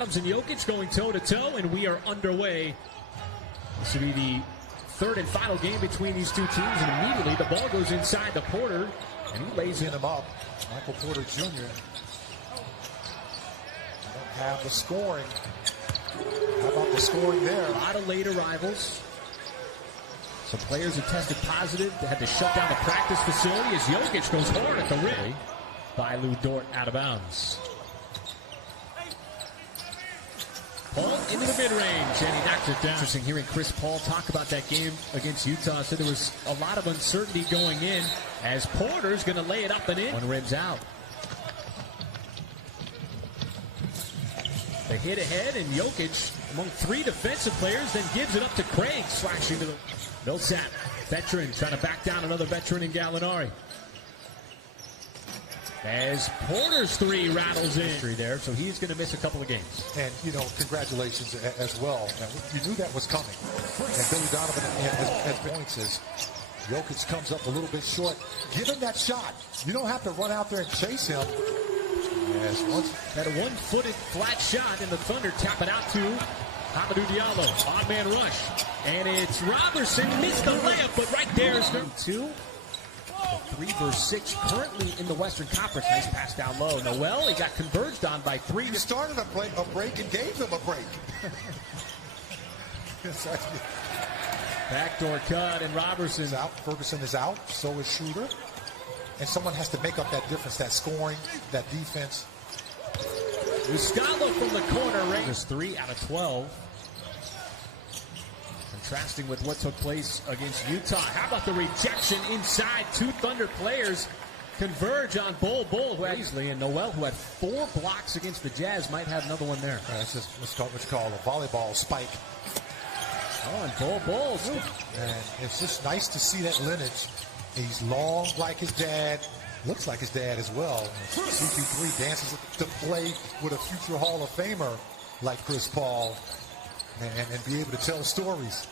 And Jokic going toe-to-toe, and we are underway. This will be the third and final game between these two teams, and immediately the ball goes inside to Porter, and he lays him up. Michael Porter Jr. don't have the scoring. How about the scoring there? A lot of late arrivals. Some players have tested positive. They had to shut down the practice facility as Jokic goes hard at the rim by Lou Dort out of bounds. Paul into the mid-range, and he knocks it down. Interesting hearing Chris Paul talk about that game against Utah. Said there was a lot of uncertainty going in as Porter's going to lay it up and in. One rim's out. They hit ahead, and Jokic, among three defensive players, then gives it up to Craig, slashing to the Millsap. Veteran trying to back down another veteran in Gallinari. As Porter's three rattles in there, so he's going to miss a couple of games. And, you know, congratulations as well. Now, you knew that was coming. And Billy Donovan at points as Jokic comes up a little bit short. Give him that shot. You don't have to run out there and chase him. As once had a one-footed flat shot, and the Thunder tap it out to Hamidou Diallo. Odd-man rush. And it's Robertson. Missed the layup, but right there is number two. 3 versus 6 currently in the Western Conference. Nice pass down low. Noel, he got converged on by 3. You started a break and gave them a break. Backdoor cut, and Robertson is out. Ferguson is out. So is Schroeder. And someone has to make up that difference, that scoring, that defense. Muscala from the corner range. 3 out of 12. Contrasting with what took place against Utah. How about the rejection inside? Two Thunder players converge on Bol Weasley, and Noel, who had 4 blocks against the Jazz, might have another one there. That's just what's called a volleyball spike. Oh, and Bol. And it's just nice to see that lineage. He's long like his dad. Looks like his dad as well. CP3 dances to play with a future Hall of Famer like Chris Paul and be able to tell stories.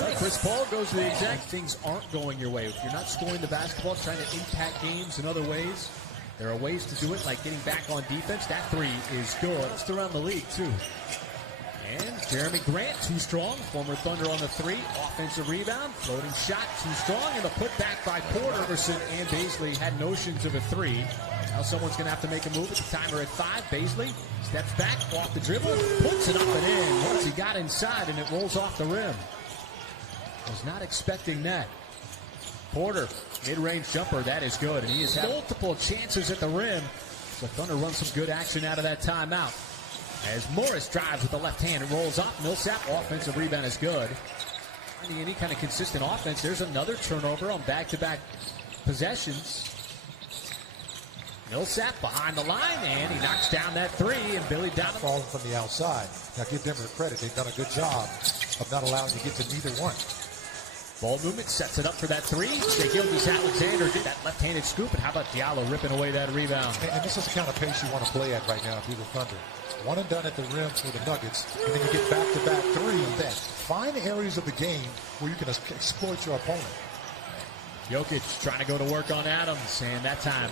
Well, Chris Paul goes to the exact things aren't going your way. If you're not scoring the basketball, trying to impact games in other ways, there are ways to do it, like getting back on defense. That 3 is good. It's around the league, too. And Jeremy Grant, too strong. Former Thunder on the 3. Offensive rebound. Floating shot, too strong. And the putback by Porter. Iverson and Baisley had notions of a 3. Now someone's going to have to make a move at the timer at 5. Baisley steps back, off the dribble, puts it up and in. Once he got inside, and it rolls off the rim. Was not expecting that. Porter, mid-range jumper, that is good. And he has had multiple chances at the rim. The Thunder run some good action out of that timeout. As Morris drives with the left hand, it rolls up. Millsap, offensive rebound is good. Finding any kind of consistent offense. There's another turnover on back-to-back possessions. Millsap behind the line, and he knocks down that 3, and Billy Donovan falling from the outside. Now give them the credit. They've done a good job of not allowing you to get to neither one. Ball movement sets it up for that 3. Gilgeous-Alexander did that left-handed scoop, and how about Diallo ripping away that rebound? And this is the kind of pace you want to play at right now if you're the Thunder. One and done at the rim for the Nuggets, and then you get back-to-back 3s. That find areas of the game where you can exploit your opponent. Jokic trying to go to work on Adams, and that time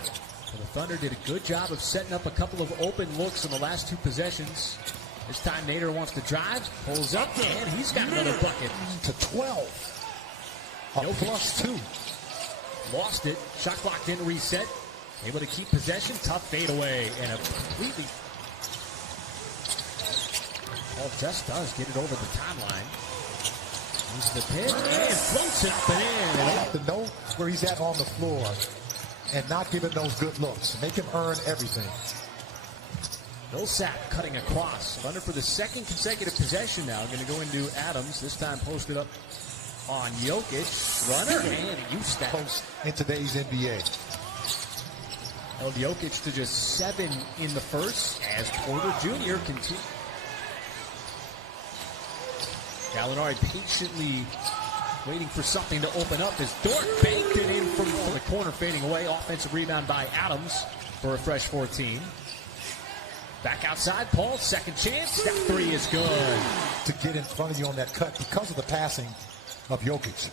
the Thunder did a good job of setting up a couple of open looks in the last 2 possessions. This time Nader wants to drive, pulls up, and he's got another bucket. To 12. No +2. Lost it. Shot clock didn't reset. Able to keep possession. Tough fadeaway. And a completely... Paul just does get it over the timeline. He's the pin and floats it up and in. You have to know where he's at on the floor and not give him those good looks. Make him earn everything. Millsap cutting across. Thunder for the 2nd consecutive possession now. Going to go into Adams. This time posted up on Jokic. Runner, and he used that. Post in today's NBA. Held Jokic to just 7 in the first as Porter Jr. continues. Gallinari patiently waiting for something to open up as Dort banked it in from the corner, fading away. Offensive rebound by Adams for a fresh 14. Back outside, Paul, 2nd chance. That 3 is good. To get in front of you on that cut because of the passing of Jokic.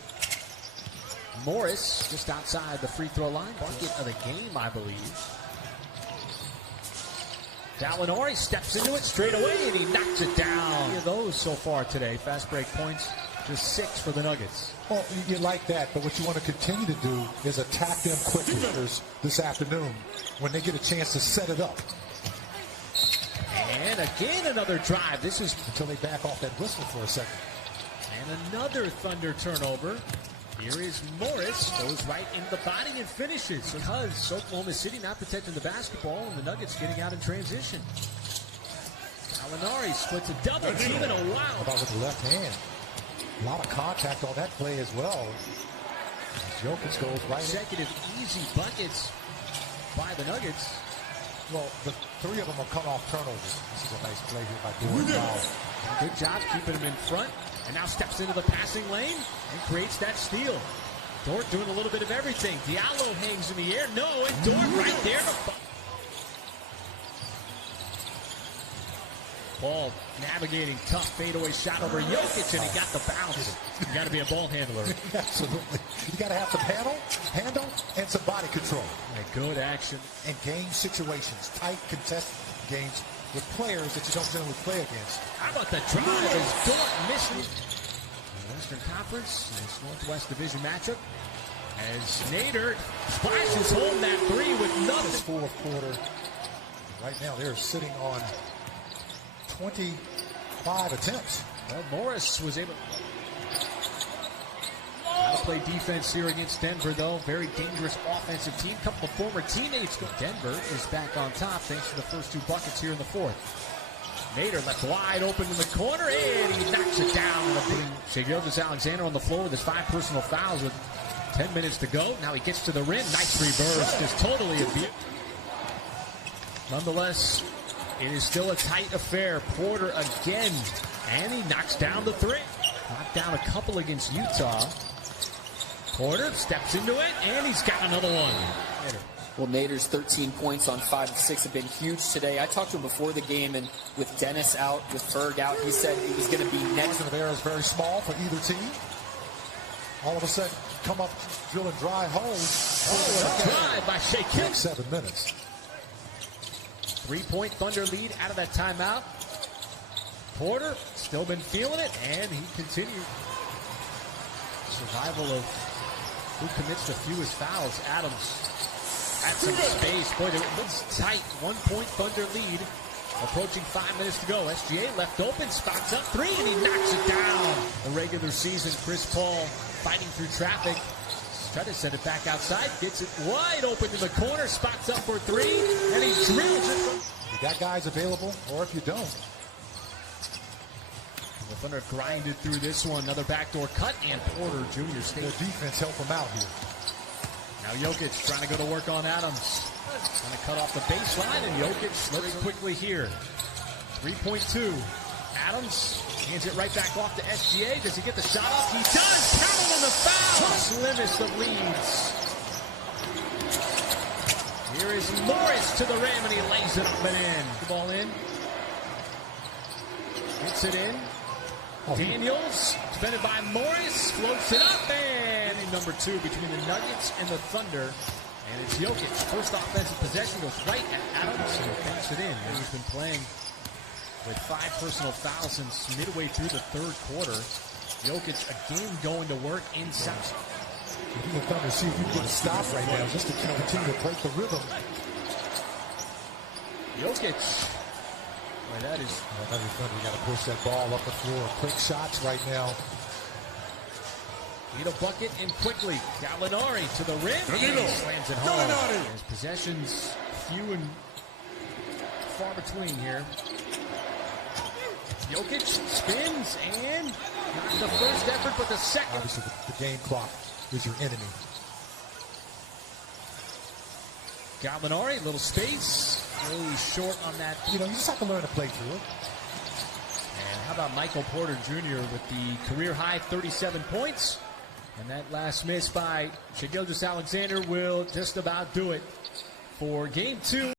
Morris just outside the free throw line. Bucket of the game, I believe. Gallinari steps into it straight away, and he knocks it down. Those so far today, fast break points, just 6 for the Nuggets. Well, you like that, but what you want to continue to do is attack them quickly this afternoon when they get a chance to set it up. And again, another drive. This is until they back off that whistle for a second. And another Thunder turnover. Here is Morris, goes right into the body and finishes. Because Oklahoma City not protecting the basketball and the Nuggets getting out in transition. Gallinari splits a double team in a while. How about with the left hand? A lot of contact on that play as well. Jokic goes right in. Consecutive easy buckets by the Nuggets. Well, the 3 of them have come off turnovers. This is a nice play here by Dort. Good job keeping him in front. And now steps into the passing lane and creates that steal. Dort doing a little bit of everything. Diallo hangs in the air. No, and Dort right there. Paul navigating tough fadeaway shot over Jokic, and he got the bounce. You got to be a ball handler. Absolutely. You got to have some handle, and some body control. And good action. And game situations, tight contested games with players that you don't generally play against. How about the drive as Dort missing? The Western Conference, this Northwest Division matchup, as Nader splashes home that 3 with nothing. This fourth quarter, right now they're sitting on 25 attempts. Well, Morris was able to play defense here against Denver, though. Very dangerous offensive team. Couple of former teammates. Denver is back on top thanks to the first 2 buckets here in the fourth. Nader left wide open in the corner, and he knocks it down. Shai Gilgeous-Alexander on the floor with his 5 personal fouls with 10 minutes to go. Now he gets to the rim. Nice reverse. Just totally abused. Nonetheless, it is still a tight affair. Porter again, and he knocks down the 3. Knocked down a couple against Utah. Porter steps into it, and he's got another one. Well, Nader's 13 points on 5 of 6 have been huge today. I talked to him before the game, and with Dennis out, with Ferg out, he said it was going to be next. The area is very small for either team. All of a sudden, come up, drill and dry holes. Oh, a drive by Shai Gilgeous. 7 minutes. 3-point Thunder lead out of that timeout. Porter still been feeling it, and he continued. Survival of who commits the fewest fouls. Adams at some space. Boy, it looks tight. 1-point Thunder lead. Approaching 5 minutes to go. SGA left open, spots up 3, and he knocks it down. The regular season, Chris Paul fighting through traffic. Try to send it back outside. Gets it wide open in the corner. Spots up for 3, and he drills it. You got guys available, or if you don't. The Thunder grinded through this one. Another backdoor cut, and Porter Jr. stayed. The defense help him out here. Now Jokic trying to go to work on Adams. Trying to cut off the baseline, and Jokic slips quickly here. 3.2. Adams hands it right back off to SGA. Does he get the shot off? He does! Counting on the foul! Slimmest of leads. Here is Morris to the rim, and he lays it up and in. The ball in. Gets it in. Daniels, defended by Morris, floats it up, and number 2 between the Nuggets and the Thunder. And it's Jokic. First offensive possession goes right at Adams, and banks it in. And he's been playing with 5 personal fouls since midway through the 3rd quarter. Jokic again going to work inside. If you the Thunder see if you can get a stop right now, just to continue to break the rhythm. Jokic. Boy, that is. Another Thunder, you got to push that ball up the floor. Quick shots right now. Need a bucket and quickly. Gallinari to the rim. And he slams it home. His possessions few and far between here. Jokic spins and not the first effort, but the second. Obviously, the game clock is your enemy. Gallinari, little space. Really short on that. You know, you just have to learn to play through it. And how about Michael Porter Jr. with the career-high 37 points? And that last miss by Shai Gilgeous-Alexander will just about do it for Game 2.